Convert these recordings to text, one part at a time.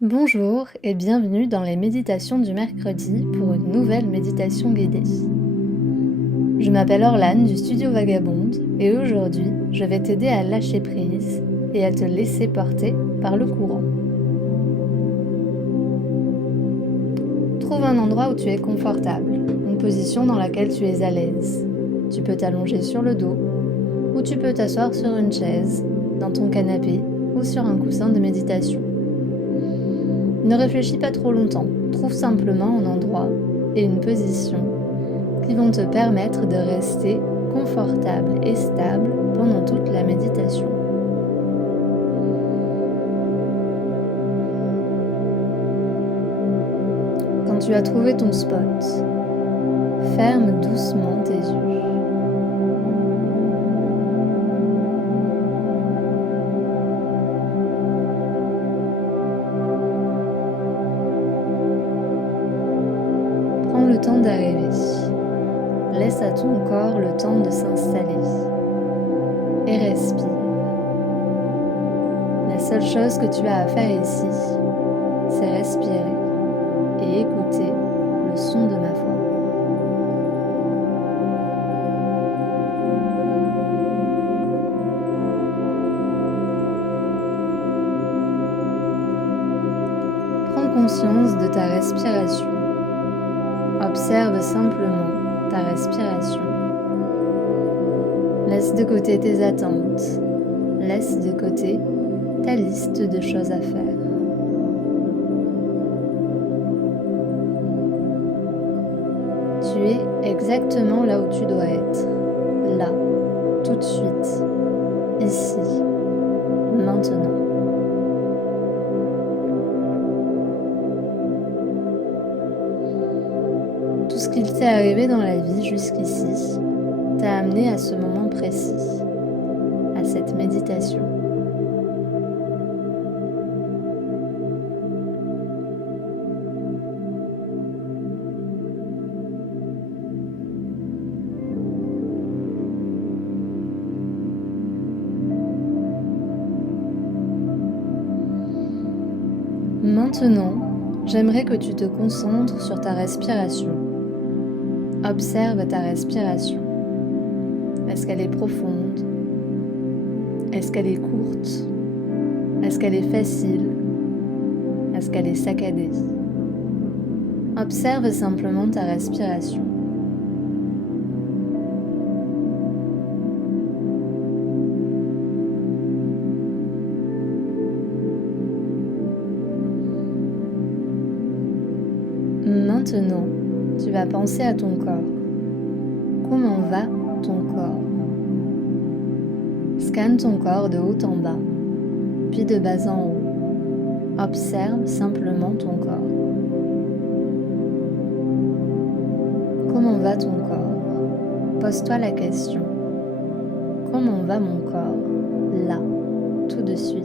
Bonjour et bienvenue dans les méditations du mercredi pour une nouvelle méditation guidée. Je m'appelle Orlane du studio Vagabonde et aujourd'hui je vais t'aider à lâcher prise et à te laisser porter par le courant. Trouve un endroit où tu es confortable, une position dans laquelle tu es à l'aise. Tu peux t'allonger sur le dos ou tu peux t'asseoir sur une chaise, dans ton canapé ou sur un coussin de méditation. Ne réfléchis pas trop longtemps, trouve simplement un endroit et une position qui vont te permettre de rester confortable et stable pendant toute la méditation. Quand tu as trouvé ton spot, ferme doucement tes yeux. Prends le temps d'arriver. Laisse à ton corps le temps de s'installer. Et respire. La seule chose que tu as à faire ici, c'est respirer et écouter le son de ma voix. Prends conscience de ta respiration. Observe simplement ta respiration. Laisse de côté tes attentes. Laisse de côté ta liste de choses à faire. Tu es exactement là où tu dois être. Là, tout de suite, ici, maintenant. Tout ce qu'il t'est arrivé dans la vie jusqu'ici t'a amené à ce moment précis, à cette méditation. Maintenant, j'aimerais que tu te concentres sur ta respiration. Observe ta respiration. Est-ce qu'elle est profonde? Est-ce qu'elle est courte? Est-ce qu'elle est facile? Est-ce qu'elle est saccadée? Observe simplement ta respiration. Maintenant, tu vas penser à ton corps. Comment va ton corps? Scanne ton corps de haut en bas, puis de bas en haut. Observe simplement ton corps. Comment va ton corps? Pose-toi la question. Comment va mon corps, là, tout de suite?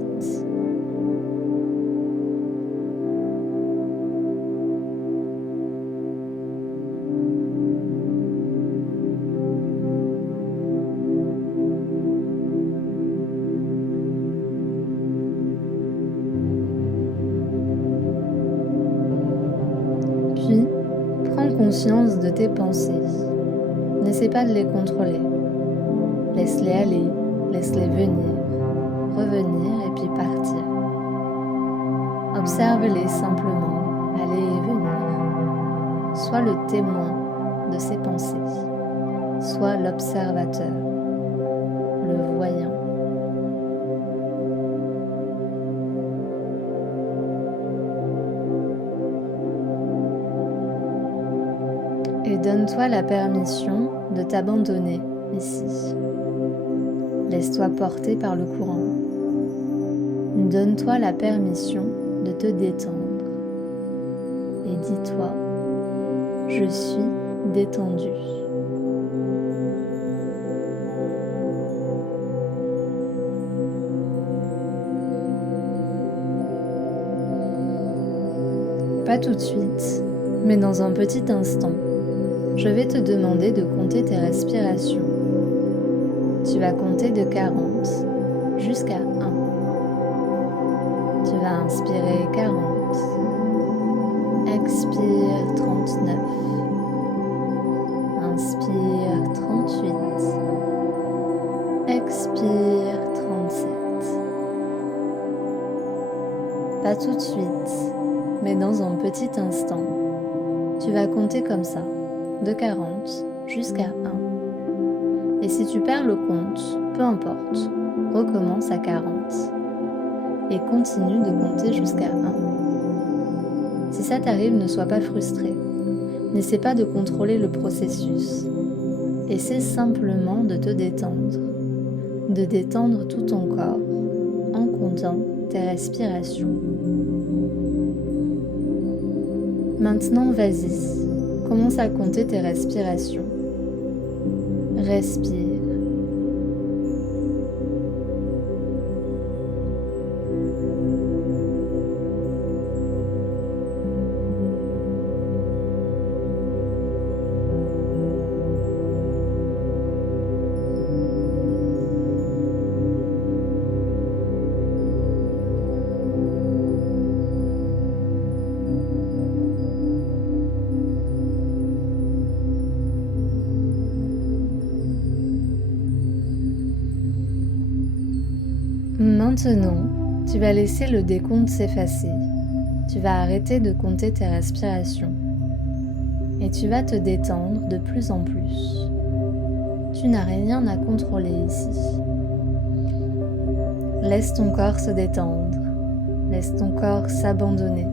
Puis, prends conscience de tes pensées. N'essaie pas de les contrôler. Laisse-les aller, laisse-les venir, revenir et puis partir. Observe-les simplement, aller et venir. Sois le témoin de ces pensées. Sois l'observateur, le voyant. Et donne-toi la permission de t'abandonner ici. Laisse-toi porter par le courant. Donne-toi la permission de te détendre. Et dis-toi, je suis détendu. Pas tout de suite, mais dans un petit instant. Je vais te demander de compter tes respirations. Tu vas compter de 40 jusqu'à 1. Tu vas vas inspirer 40, expire 39, inspire 38, expire 37. Pas tout de suite, mais dans un petit instant, tu vas compter comme ça, de 40 jusqu'à 1. Et si tu perds le compte, peu importe, recommence à 40 et continue de compter jusqu'à 1. Si ça t'arrive, ne sois pas frustré. N'essaie pas de contrôler le processus. Essaie simplement de te détendre, de détendre tout ton corps en comptant tes respirations. Maintenant, vas-y, commence à compter tes respirations. Respire. Maintenant, tu vas laisser le décompte s'effacer. Tu vas arrêter de compter tes respirations. Et tu vas te détendre de plus en plus. Tu n'as rien à contrôler ici. Laisse ton corps se détendre. Laisse ton corps s'abandonner.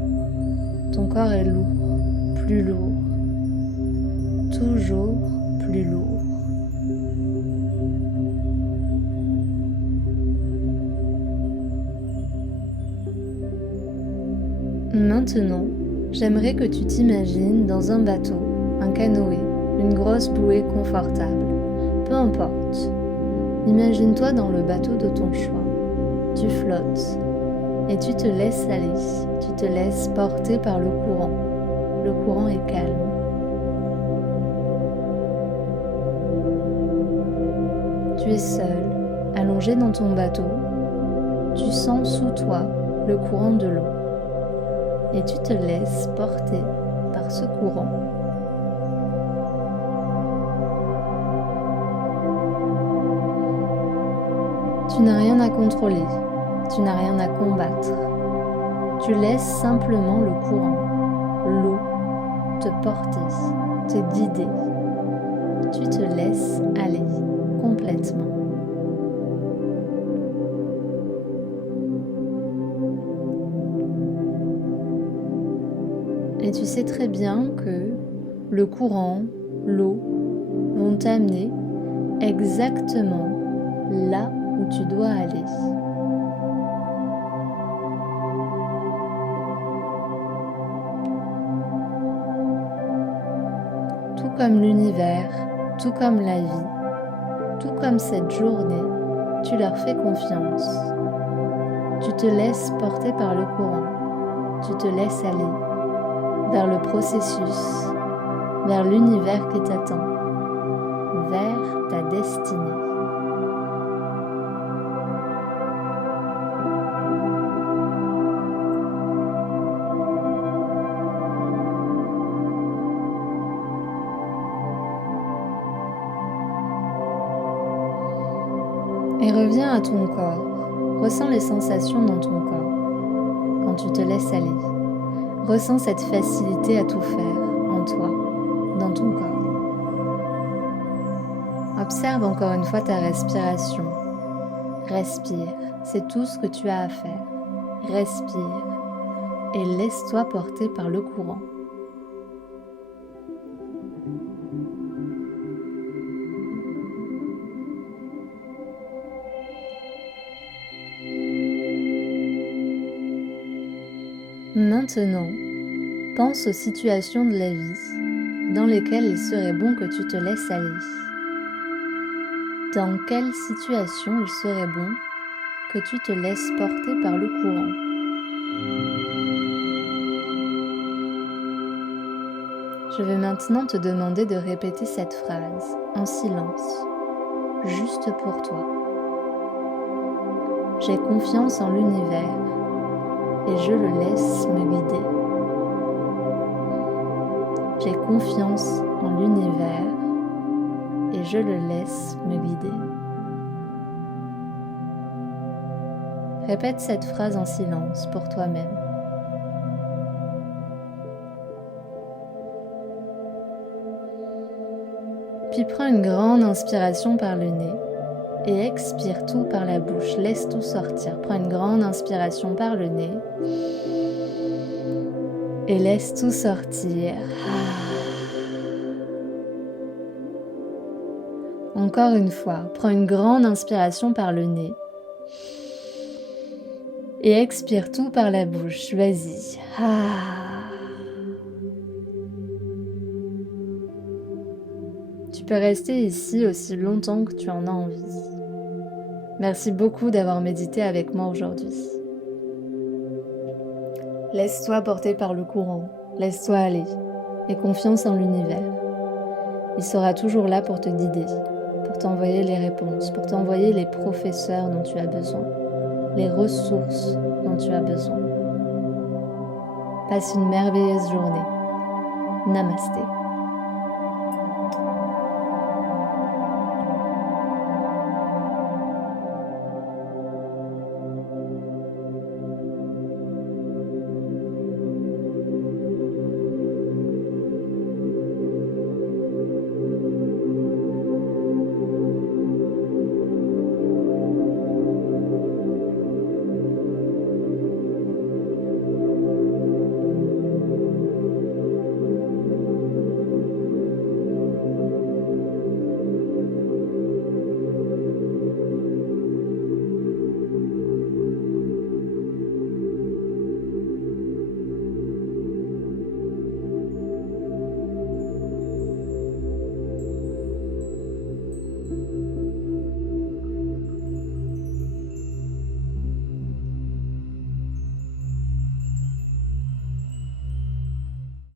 Ton corps est lourd, plus lourd. Toujours plus lourd. Maintenant, j'aimerais que tu t'imagines dans un bateau, un canoë, une grosse bouée confortable. Peu importe. Imagine-toi dans le bateau de ton choix. Tu flottes et tu te laisses aller. Tu te laisses porter par le courant. Le courant est calme. Tu es seul, allongé dans ton bateau. Tu sens sous toi le courant de l'eau. Et tu te laisses porter par ce courant. Tu n'as rien à contrôler, tu n'as rien à combattre. Tu laisses simplement le courant, l'eau, te porter, te guider. Tu te laisses aller complètement. Et tu sais très bien que le courant, l'eau vont t'amener exactement là où tu dois aller. Tout comme l'univers, tout comme la vie, tout comme cette journée, tu leur fais confiance. Tu te laisses porter par le courant, tu te laisses aller vers le processus, vers l'univers qui t'attend, vers ta destinée. Et reviens à ton corps, ressens les sensations dans ton corps quand tu te laisses aller. Ressens cette facilité à tout faire en toi, dans ton corps. Observe encore une fois ta respiration. Respire, c'est tout ce que tu as à faire. Respire et laisse-toi porter par le courant. Maintenant, pense aux situations de la vie dans lesquelles il serait bon que tu te laisses aller. Dans quelle situation il serait bon que tu te laisses porter par le courant? Je vais maintenant te demander de répéter cette phrase en silence, juste pour toi. J'ai confiance en l'univers. et je le laisse me guider. J'ai confiance en l'univers et je le laisse me guider. Répète cette phrase en silence pour toi-même. Puis prends une grande inspiration par le nez et expire tout par la bouche. Laisse tout sortir. Prends une grande inspiration par le nez et laisse tout sortir. Encore une fois, prends une grande inspiration par le nez et expire tout par la bouche. Vas-y. Tu peux rester ici aussi longtemps que tu en as envie. Merci beaucoup d'avoir médité avec moi aujourd'hui. Laisse-toi porter par le courant, laisse-toi aller, et confiance en l'univers. Il sera toujours là pour te guider, pour t'envoyer les réponses, pour t'envoyer les professeurs dont tu as besoin, les ressources dont tu as besoin. Passe une merveilleuse journée. Namasté.